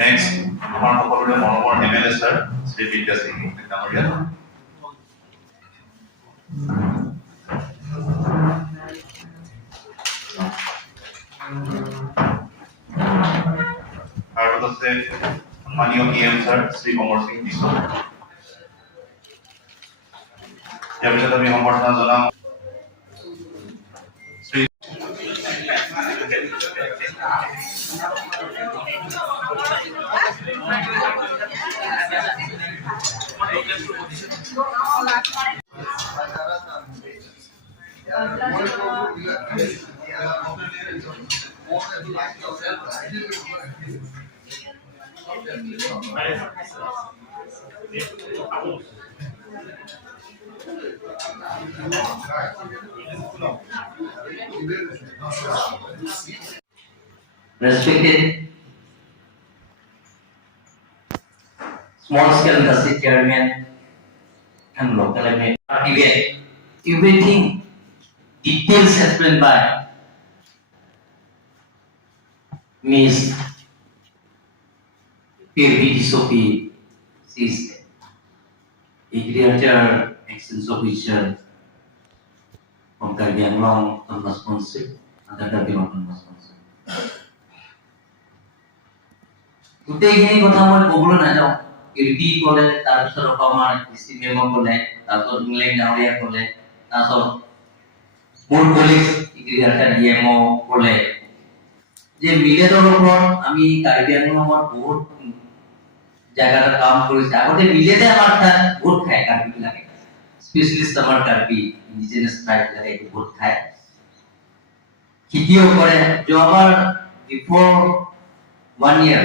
Next আমাৰ সকলোৰে মৰমৰ MLA স্যাৰ শ্ৰী বিদ্যা সিং ডাঙৰীয়া। আৰু আছে মাননীয় PM স্যাৰ শ্ৰী কমৰ সিং বিশল। ইয়াৰ পিছত আমি সম্বৰ্ধনা জনাম Shri Respected small scale industry chairman and local event, everything details explained by Ms. Karbi she is Agriculture Exchange Officer from Karbi Anglong District and Karbi Anglong District. গোটেইখিনি কথা মই ক'বলৈ নাযাওঁ। কেলবি ক'লে, তাৰপিছত অকমান মেম ক'লে, তাৰপিছত ইংলেণ্ড ডাঙৰীয়া ক'লে, তাৰপিছত মোৰ কলিগ এগ্ৰিকালচাৰ DMO ক'লে যে মিলেটৰ ওপৰত আমি কাৰ্বি আংলঙত বহুত জায়গাত কাম কৰিছে। আগতে মিলেটে আমাৰ তাত বহুত খায় কাৰ্বিবিলাকে, স্পেচিয়েলিষ্ট আমাৰ কাৰ্বি ইণ্ডিজিনাছ ট্ৰাইববিলাকে বহুত খায়, খেতিও কৰে। যোৱাবাৰ বিফৰ 1 year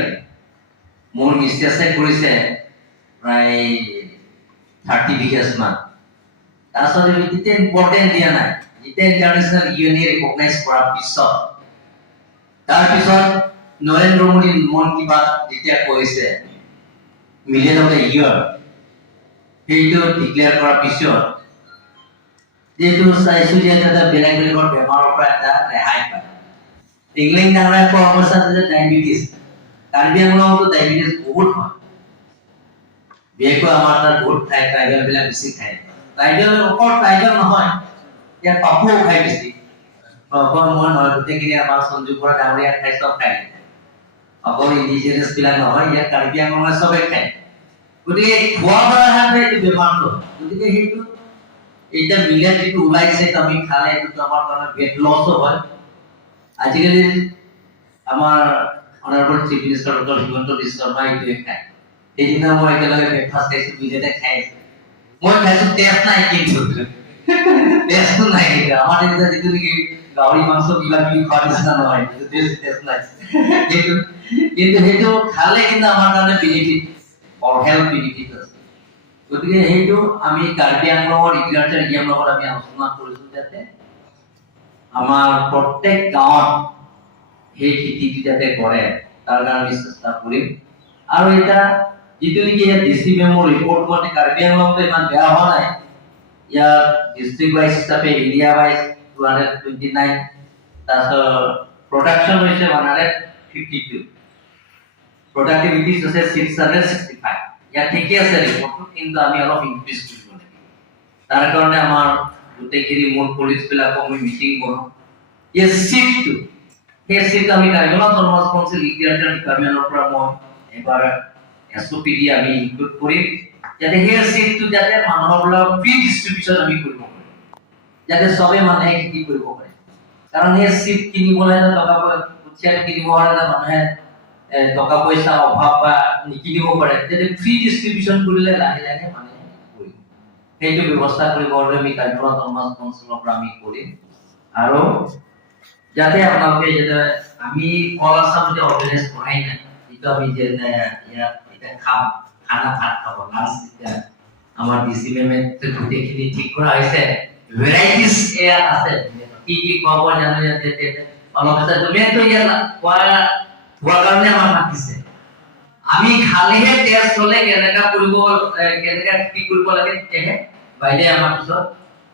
মোৰ মিষ্টেছে কৰিছে প্ৰায় 30 বিঘাছ মান। তাৰপিছত তেতিয়া ইম্পৰ্টেণ্ট দিয়া নাই, যেতিয়া ইণ্টাৰনেশ্যনেল ইউএনএ ৰিকগনাইজ কৰাৰ পিছত, তাৰপিছত নৰেন্দ্ৰ মোদী মন কি বাত যেতিয়া কৈছে মিলেট অফ দ্য ইয়েৰ, সেইটো ডিক্লেয়াৰ কৰাৰ পিছত যিহেতু চাইছো যে এটা বেলেগ বেলেগৰ বেমাৰৰ পৰা এটা ৰেহাই পায়। ইংলেণ্ড ডাঙৰীয়া কোৱা অৱস্থাত যে ডায়েবেটিছ, কাৰ্বি আংলঙতো ডায়েবেটিছ বহুত হয়, বিশেষকৈ আমাৰ তাত বহুত খায়, ট্ৰাইবেল বিলাক বেছি খায়। ট্ৰাইবেল অকল ট্ৰাইবেল নহয়, ইয়াত পাপুও খায় বেছি, অকল মই নহয়, গোটেইখিনি আমাৰ সঞ্জীৱ বৰা ডাঙৰীয়া খাই চব খায়, অকল ইণ্ডিজিনাছ বিলাক নহয়, ইয়াত কাৰ্বি আংলঙে চবে খায়। গতিকে খোৱা বোৱাৰ এইটো বেমাৰটো, গতিকে সেইটো এতিয়া মিলেট যিটো ওলাইছে আমি খালে এইটো আমাৰ কাৰণে ৱেট লছো হয়। আজিকালি আমাৰ honourable chief minister doctor Himanta Biswa শৰ্মাই এইটোৱে খায়। সেইদিনা মই একেলগে ব্ৰেকফাষ্ট খাইছো, মিলেটে খাইছো, মই খাইছো, টেষ্ট নাই, কিন্তু টেষ্টটো নাই। আমাৰ এতিয়া যিটো নেকি গাহৰি মাংস কিবা কিবি খোৱাৰ নিচিনা নহয়, টেষ্ট নাই, কিন্তু সেইটো খালে কিন্তু আমাৰ কাৰণে বেনিফিট, ফৰ হেল্থ বেনিফিট আছে। গতিকে সেইটো আমি কাৰ্বি আংলঙৰ এগ্ৰিকালচাৰ ইয়াৰ লগত আমি আলোচনা কৰিছো যাতে আমাৰ প্ৰত্যেক গাঁৱত সেই খেতিটো যাতে কৰে, তাৰ কাৰণে আমি চেষ্টা কৰিম। আৰু এটা যিটো নেকি ডিচি মেমৰ ৰিপৰ্ট মতে কাৰ্বি আংলঙটো ইমান বেয়া হোৱা নাই, ইয়াৰ ডিষ্ট্ৰিক্ট ৱাইজ হিচাপে এৰিয়া ৱাইজ 229, তাৰপিছত প্ৰডাকশ্যন হৈছে 152, প্ৰডাক্টিভিটি হৈছে 665। ইয়াত ঠিকে আছে ৰিপৰ্টটো, কিন্তু আমি অলপ ইনক্ৰিজ কৰিব লাগিব। তাৰ কাৰণে আমাৰ গোটেইখিনি মোৰ কলিগছবিলাকক আমি মিটিং কৰোঁ। এই চিফটো, সেই চিফট আমি Karbi Anglong autonomous council agriculture ডিপাৰ্টমেণ্টৰ পৰা মই এবাৰ SOP দি আমি ইনক্লুড কৰিম, যাতে সেই চিফটো যাতে মানুহবিলাক ফ্ৰী ডিষ্ট্ৰিবিউশ্যন আমি কৰিব পাৰোঁ, যাতে চবে মানুহে খেতি কৰিব পাৰে। কাৰণ সেই চিফট কিনিবলৈ টকা পইচা কিনিব কাৰণে মানুহে টকা পইচাৰ অভাৱ বা নিকিনিব পাৰে, যাতে ফ্ৰী ডিষ্ট্ৰিবিউশ্যন কৰিলে লাহে লাহে মানুহে কৰিব, সেইটো ব্যৱস্থা কৰিবলৈ আমি কাৰ্বি আংলং অট'নমাছ কাউন্সিলৰ পৰা আমি কৰিম। আৰু যাতে আপোনালোকে যাতে আমি কল আছাম যে অৰ্গেনাইজ কৰাই নাই, যিটো আমি যে ইয়াত এতিয়া খাম, খানা ভাত খাব, লাঞ্চ এতিয়া আমাৰ ডিচি মেমে গোটেইখিনি ঠিক কৰা হৈছে, ভেৰাইটিজ এয়া আছে, কি কি খোৱাব জানো, ইয়াতে অলপ আছে মেইনটো ইয়াত খোৱাৰ কাৰণে আমাক মাতিছে। আমি খালেহে টেষ্ট হলে কেনেকা কৰিব, কেনেকা কি কৰিব লাগে, তেতিয়াহে বাইদেৱে আমাৰ পিছত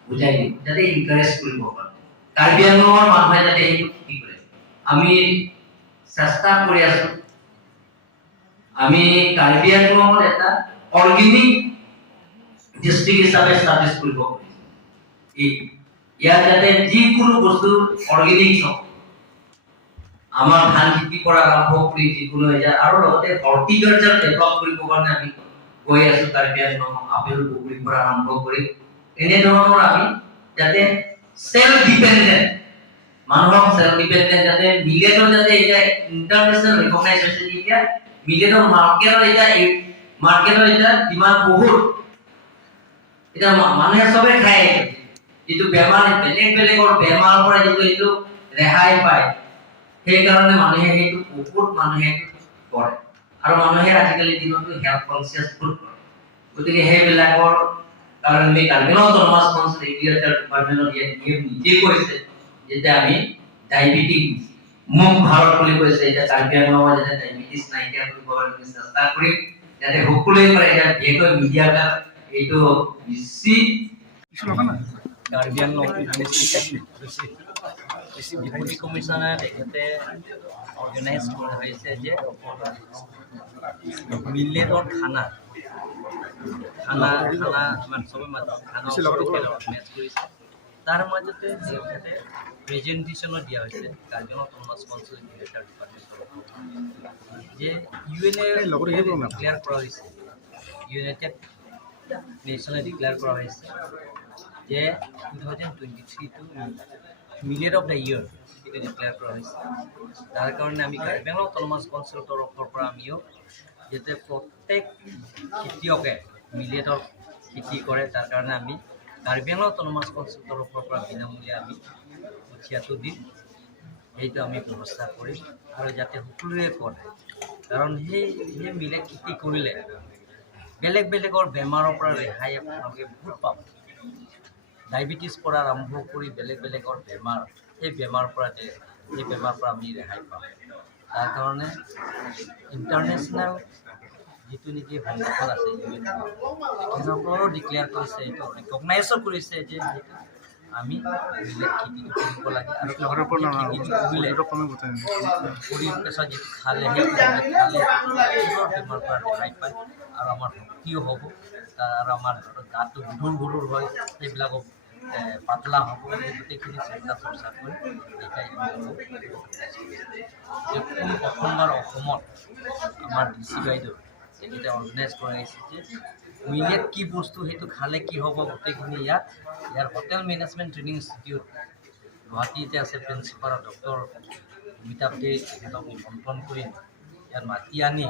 বুজাই দিব, যাতে ইনকাৰেজ কৰিব পাৰে কাৰ্বি আংলঙৰ মানুহে যাতে এইটো খেতি কৰে। আমি চেষ্টা কৰি আছো আমি কাৰ্বি আংলঙত এটা অৰ্গেনিক ডিষ্ট্ৰিক্ট হিচাপে ষ্টাব্লিছ কৰিব পাৰিছোঁ। ইয়াত যাতে যিকোনো বস্তু অৰ্গেনিক হওক, আমাৰ ধান খেতি কৰা আৰম্ভ কৰি যিকোনো এতিয়া আৰু লগতে হৰ্টিকালচাৰ ডেভেলপ কৰিবৰ কাৰণে আমি গৈ আছো। কাৰ্বি আংলং আপেল বগৰীৰ পৰা আৰম্ভ কৰি এনেধৰণৰ আমি যাতে সেলফ ডিপেন্ডেন্ট, মানুহক সেলফ ডিপেন্ডেন্ট যাতে মিলেটৰ যাতে এতিয়া ইন্টাৰনেশ্যনেল ৰিকগনাইজ হৈছে। এতিয়া মিলেটৰ মাৰ্কেটৰ এতিয়া ডিমাণ্ড বহুত। এতিয়া মানুহে চবে খায়, যিটো বেমাৰ বেলেগ বেলেগৰ বেমাৰৰ পৰা যিটো এইটো ৰেহাই পায়, সেইকাৰণে মানুহে সেইটো বহুত মানুহে কৰে আৰু মানুহে আজিকালি দিনতো হেল্থ কনচিয়াছ ফুড কৰে। গতিকে সেইবিলাকৰ কাৰণে আমি Karbi Anglong autonomous council agriculture ডিপাৰ্টমেণ্টৰ নিজে কৈছে যেতিয়া আমি ডায়েবেটিক মুখ ভাৰত বুলি কৈছে। এতিয়া কাৰ্বি আংলঙৰ যাতে ডায়েবেটিছ নাইকিয়া কৰিব কাৰণে চেষ্টা কৰিম, যাতে সকলোৱে কৰে। এতিয়া বিশেষকৈ মিডিয়াবিলাক এইটো বেছি কাৰ্বি আংলং ডেপুটি কমিশনাৰ তেখেতে অৰ্গেনাইজ কৰা হৈছে যে মিলেটৰ খানা অৰ্গেনাইজ কৰিছে। তাৰ মাজতে তেখেতে প্ৰেজেণ্টেশ্যনো দিয়া হৈছে Karbi Anglong autonomous council agriculture ডিপাৰ্টমেণ্টৰ যে ইউএনএ ডিক্লেয়াৰ কৰা হৈছে, ইউনাইটেড নেশ্যনে ডিক্লেয়াৰ কৰা হৈছে যে 2023 মিলেট অফ দ্য ইয়েৰ এইটো ডিক্লেয়াৰ কৰা হৈছে। তাৰ কাৰণে আমি কাৰ্বি আংলং অট'নমাছ কাউন্সিলৰ তৰফৰ পৰা আমিও যাতে প্ৰত্যেক খেতিয়কে মিলেটৰ খেতি কৰে, তাৰ কাৰণে আমি কাৰ্বি আংলং অট'নমাছ কাউন্সিলৰ তৰফৰ পৰা বিনামূলীয়া আমি কঠীয়াটো দিম, সেইটো আমি ব্যৱস্থা কৰিম আৰু যাতে সকলোৱে কৰে। কাৰণ সেই মিলেট খেতি কৰিলে বেলেগ বেলেগৰ বেমাৰৰ পৰা ৰেহাই আপোনালোকে বহুত পাব। ডায়েবেটিছ পৰা আৰম্ভ কৰি বেলেগ বেলেগৰ বেমাৰ, সেই বেমাৰৰ পৰা আমি ৰেহাই পাম। তাৰ কাৰণে ইণ্টাৰনেশ্যনেল যিটো নেকি সংগঠন আছে তেখেতসকলেও ডিক্লেয়াৰ কৰিছে, এইটো ৰিকগনাইজো কৰিছে যে আমি মিলেট খেতিটো কৰিব লাগে আৰু পেছা যিটো খালে সেই বেমাৰৰ পৰা ৰেহাই পায় আৰু আমাৰ শক্তিও হ'ব, আৰু আমাৰ গাটো গধুৰ হয়, সেইবিলাকো পাতলা হ'ব। গোটেইখিনি চিন্তা চৰ্চা কৰি প্ৰথমবাৰ অসমত আমাৰ DC বাইদেউ তেখেতে অৰ্গেনাইজ কৰাইছে যে মিলেট কি বস্তু, সেইটো খালে কি হ'ব, গোটেইখিনি ইয়াৰ হোটেল মেনেজমেণ্ট ট্ৰেইনিং ইনষ্টিটিউট গুৱাহাটীতে আছে। প্ৰিন্সিপাল ডক্টৰ অমিতাভ দে তেখেতক নিমন্ত্ৰণ কৰি ইয়াত মাতি আনি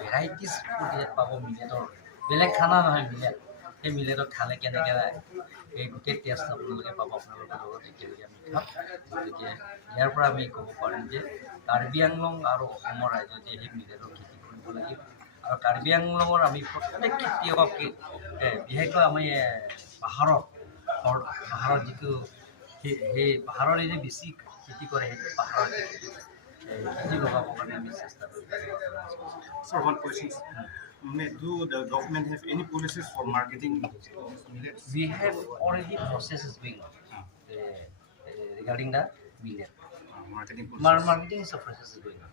ভেৰাইটিজ ফুড ইয়াত পাব মিলেটৰ, বেলেগ খানা নহয় মিলেট। সেই মিলেটত খালে কেনেকৈ এই গোটেই টেষ্ট আপোনালোকে পাব, আপোনালোকৰ লগত একেলগে আমি খাম। গতিকে ইয়াৰ পৰা আমি ক'ব পাৰিম যে কাৰ্বি আংলং আৰু অসমৰ ৰাইজে যে সেই মিলেটৰ খেতি কৰিব লাগিব আৰু কাৰ্বি আংলঙৰ আমি প্ৰত্যেক খেতিয়ককে বিশেষকৈ আমি পাহাৰৰ যিটো সেই পাহাৰৰ যে বেছি খেতি কৰে, সেইটো পাহাৰৰ খেতি লগাবৰ কাৰণে আমি চেষ্টা কৰিম। Sir, one question. Do the government have any policies for marketing millets? We have already processes going on regarding the millet. Marketing policies. Marketing is a process is going on.